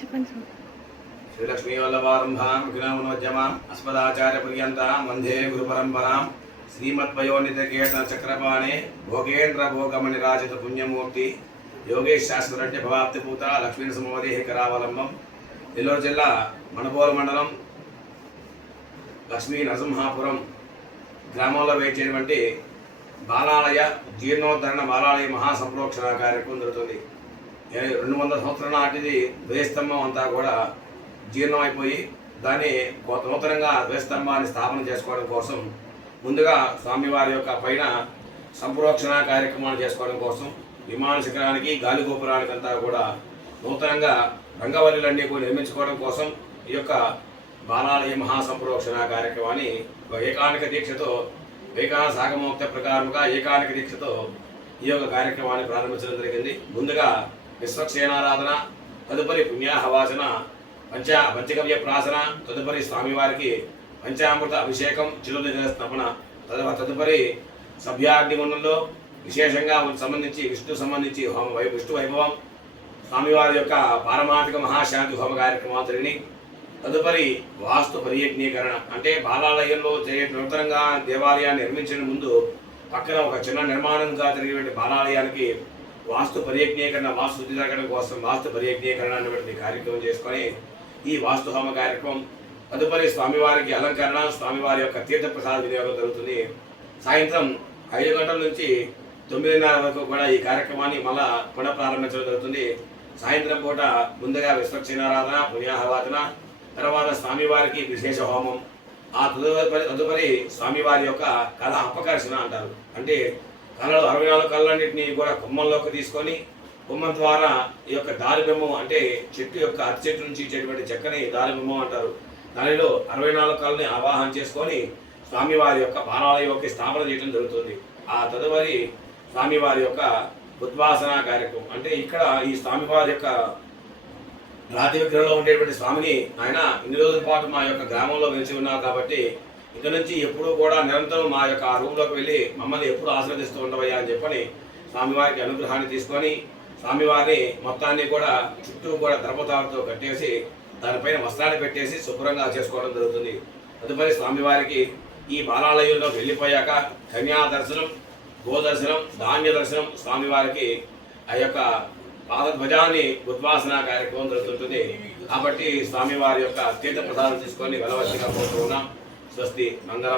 చెప్పండి. శ్రీలక్ష్మీవల్లభారంభాం విఘ్నమునోద్యమాం అస్మదాచార్యపర్యంతాం వందే గురుపరంపరాం శ్రీమద్వయోనితకేతన చక్రపాణే భోగేంద్ర భోగమణిరాజిత పుణ్యమూర్తి యోగేశ్ శాస్త్రజ్ఞ భవాప్తిపూత లక్ష్మీ సమవదేహి కరావలంబం నెల్లూరు జిల్లా మణబోలు మండలం లక్ష్మీ నరసింహాపురం గ్రామంలో వేచేటువంటి బాలాలయ జీర్ణోద్ధరణ బాలాలయ మహాసంప్రోక్షణ కార్యక్రమం జరుగుతుంది. 200 సంవత్సరాల నాటిది ధ్వజస్తంభం అంతా కూడా జీర్ణమైపోయి దాన్ని నూతనంగా ధ్వజస్తంభాన్ని స్థాపన చేసుకోవడం కోసం ముందుగా స్వామివారి యొక్క పైన సంప్రోక్షణ కార్యక్రమాలు చేసుకోవడం కోసం విమాన శిఖరానికి గాలి గోపురానికి అంతా కూడా నూతనంగా రంగవల్లులన్నీ కూడా నిర్మించుకోవడం కోసం ఈ యొక్క బాలాలయ మహాసంప్రోక్షణ కార్యక్రమాన్ని ఏకానిక దీక్షతో ఏకాన సాగమోక్త ప్రకారముగా ఏకానిక దీక్షతో ఈ యొక్క కార్యక్రమాన్ని ప్రారంభించడం జరిగింది. ముందుగా విశ్వక్షేణారాధన, తదుపరి పుణ్యాహవాచన, పంచగవ్య ప్రాసన, తదుపరి స్వామివారికి పంచామృత అభిషేకం, చిరుదిన స్థాపన, తదుపరి సభ్యాగ్నిగుండంలో విశేషంగా సంబంధించి విష్ణు వైభవం, స్వామివారి యొక్క పారమార్థిక మహాశాంతి హోమ కార్యక్రమాలు జరిగినాయి. తదుపరి వాస్తు పర్యజ్ఞీకరణ, అంటే బాలాలయంలో నూతనంగా దేవాలయాన్ని నిర్మించిన ముందు పక్కన ఒక చిన్న నిర్మాణంగా జరిగేటువంటి బాలాలయానికి వాస్తు పర్యజ్ఞీకరణ, వాస్తు శుద్ధి జరగడం కోసం వాస్తు పర్యజ్ఞీకరణ అనేటువంటి కార్యక్రమం చేసుకొని ఈ వాస్తు హోమ కార్యక్రమం, తదుపరి స్వామివారికి అలంకరణ, స్వామివారి యొక్క తీర్థప్రసాద వినియోగం జరుగుతుంది. సాయంత్రం 5 గంటల నుంచి 9:30 వరకు కూడా ఈ కార్యక్రమాన్ని మళ్ళా పునఃప్రారంభించడం జరుగుతుంది. సాయంత్రం పూట ముందుగా విశ్వక్షేణారాధన, పుణ్యాహవాచన, తర్వాత స్వామివారికి విశేష హోమం, ఆ తదుపరి స్వామివారి యొక్క కళ అపకర్షణ అంటారు. అంటే కళలు 64 కళలన్నింటినీ కూడా కుమ్మంలోకి తీసుకొని కుమ్మం ద్వారా ఈ యొక్క దారిబింబం, అంటే చెట్టు యొక్క అతి చెట్టు నుంచి ఇచ్చేటువంటి చెక్కని దారిబింబం అంటారు. దానిలో 64 కళని ఆవాహన చేసుకొని స్వామివారి యొక్క బాలాలయంకి స్థాపన చేయడం జరుగుతుంది. ఆ తదుపరి స్వామివారి యొక్క ఉద్వాసన కార్యక్రమం, అంటే ఇక్కడ ఈ స్వామివారి యొక్క రాతి విగ్రహంలో ఉండేటువంటి స్వామిని ఆయన ఇన్ని రోజుల పాటు మా యొక్క గ్రామంలో వెలిసి ఉన్నారు కాబట్టి ఇక నుంచి ఎప్పుడూ కూడా నిరంతరం మా యొక్క రూమ్లోకి వెళ్ళి మమ్మల్ని ఎప్పుడు ఆశీర్వదిస్తూ ఉండవయ్యా అని చెప్పని స్వామివారికి అనుగ్రహాన్ని తీసుకొని స్వామివారిని మొత్తాన్ని కూడా చుట్టూ కూడా ద్రవతాలతో కట్టేసి దానిపైన వస్త్రాన్ని పెట్టేసి శుభ్రంగా చేసుకోవడం జరుగుతుంది. తదుపరి స్వామివారికి ఈ బాలాలయంలో వెళ్ళిపోయాక కన్యా దర్శనం, గోదర్శనం, ధాన్య దర్శనం, స్వామివారికి ఆ యొక్క పాదధ్వజాన్ని ఉద్వాసన కార్యక్రమం జరుగుతుంటుంది. కాబట్టి స్వామివారి యొక్క తీర్థ ప్రసాదం తీసుకొని వెళ్ళవలసిగా కోరుతున్నాం. స్వస్తి మంగళం.